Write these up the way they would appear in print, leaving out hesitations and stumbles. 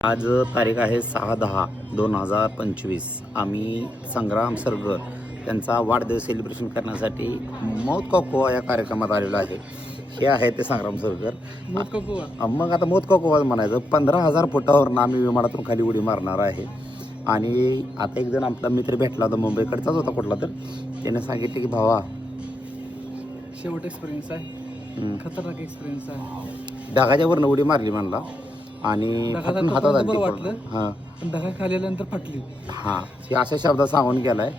आज तारीख आहे 6/10/2025. आम्ही संग्राम सरगर त्यांचा वाढदिवस सेलिब्रेशन करण्यासाठी मौत का कुवा या कार्यक्रमात आलेलो आहे. हे आहे ते संग्राम सरगर. मग आता मौत का कुवा म्हणायचं 15,000 फुटावरून आम्ही विमानातून खाली उडी मारणार आहे. आणि आता एक जण आपला मित्र भेटला होता, मुंबईकडचाच होता कुठला तर, त्याने सांगितले की भावा शेवट एक्सपिरियन्स आहे, खतरनाक एक्सपिरियन्स आहे. ढगाच्या वरनं उडी मारली म्हणला आणि हातात आली. हां, ढगा खाली आल्यानंतर फाटली. हां, हे अशा शब्दात सांगून गेलाय.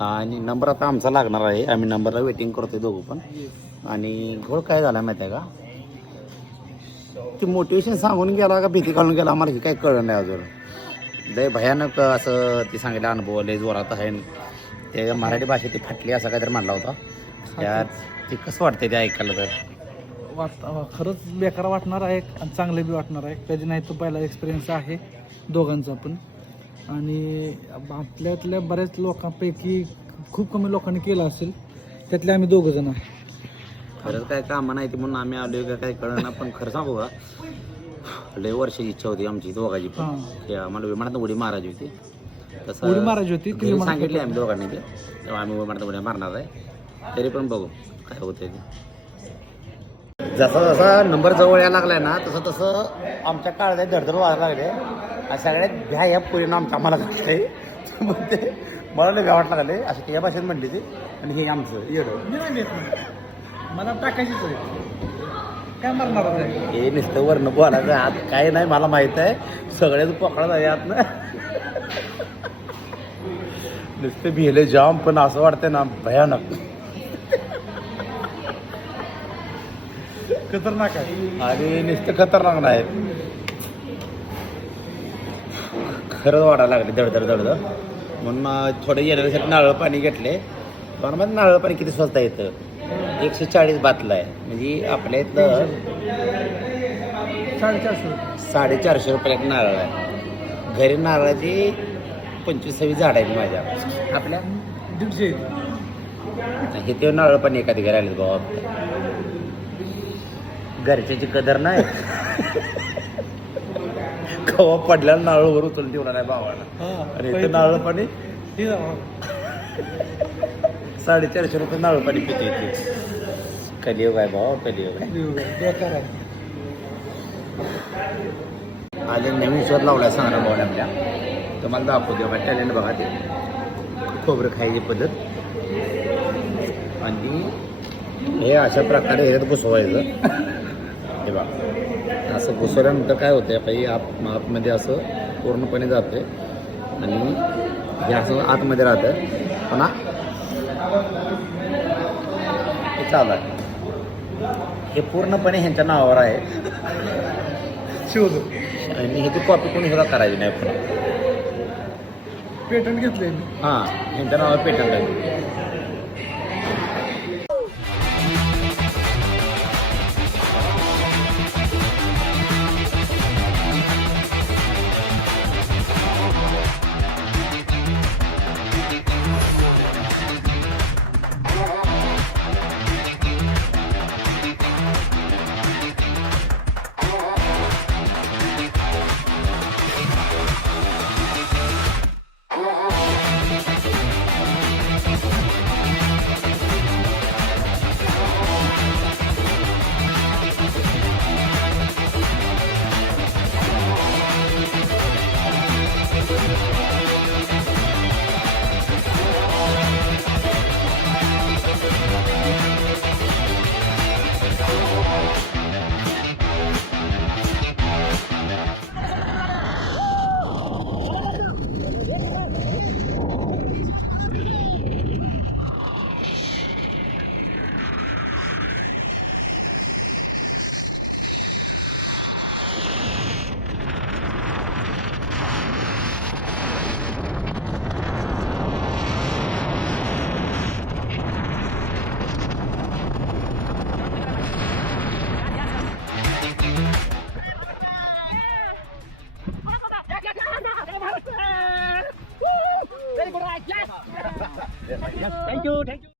आणि नंबर आता आमचा लागणार आहे. आम्ही नंबरला वेटिंग करतोय दोघं पण. आणि घोळ काय झाला माहिती आहे का, ती मोटिवेशन सांगून गेला का भीती घालून गेला आम्हाला हे काही कळलं नाही अजून. लय भयानक असं ती सांगितलं अनुभव लय जोरात आहे. ते मराठी भाषेत ती फाटली असं काहीतरी म्हणला होता. त्यात ते कसं वाटतंय ते ऐकायला तर खरंच बेकार वाटणार आहे आणि चांगलं बी वाटणार आहे. कधी नाही तो पहिला एक्सपिरियन्स आहे दोघांचा पण. आणि आपल्यातल्या बऱ्याच लोकांपैकी खूप कमी लोकांनी केलं असेल, त्यातले आम्ही दोघं जण आहे. खरंच काय कामं नाही ती म्हणून आम्ही आलो का काही कळलं ना. पण खरं सांगू का, लय वर्षाची इच्छा होती आमची दोघांची पण, की आम्हाला विमानात उडी मारायची होती. तसं उडी मारायची होती ती सांगितली आम्ही दोघांनी ते, तेव्हा आम्ही विमानात उड्या मारणार आहे. तरी पण बघू काय होतंय ते. जसा जसा नंबर जवळ यायला लागलाय ना तसं तसं आमच्या काळजात धडधड व्हायला लागले. आणि सगळ्यात भ्या या पोरीनं आम्हाला घातलंय. मग ते मला लय भ्या वाटला लागले असं या भाषेत म्हणली ती. आणि हे आमचं येडं मला टाकायचीच आहे, काय मारणार आहे हे नुसतं वर्ण बोलायचं. आत काय नाही मला माहित आहे, सगळ्याच पकडा आहे आत ना. नुसतं भिले जाम, पण असं वाटतंय ना भयानक खतरनाक आहे. आणि नुसतं खतरनाक नाही, खरंच वाढायला लागले धडधड धडधड. म्हणून थोडं येण्यासाठी नारळ पाणी घेतले. पण मग नारळ पाणी किती स्वस्त येतं, 140 बाटला आहे. म्हणजे आपल्या इथलं 450 रुपयाला एक नारळ आहे. घरी नारळाची 25-26 झाड आहेत माझ्या. आपल्या 150 हे ते नारळ पाणी एखादी घरी आले बाबा. घरच्याची कदर नाही. कवा पडल्याला नारळ वर उचलून ठेवला नाही भावाला. आणि इथं नारळ पाणी 450 रुपये नारळ पाणी पिते इथे. कलियुग आहे भावा, कलियुग आहे. आले नवीन शोध लावलाय सांगणार भावाने आपल्या. तुम्हाला दाखवते बघा टॅलेंट बघा. ते खोबरं खायची पद्धत. आणि हे अशा प्रकारे ह्याच्यात घुसवायचं. हे बघा असं घुसवल्यानंतर काय होतं काही आतमध्ये असं पूर्णपणे जाते. आणि हे असं आतमध्ये राहतं. पण हे चालू आहे. हे पूर्णपणे ह्यांच्या नावावर आहे. आणि ह्याची कॉपी कोणी सुद्धा करायची नाही. पण पेटंट घेतले. हां, ह्यांच्या नावावर पेटंट आहे.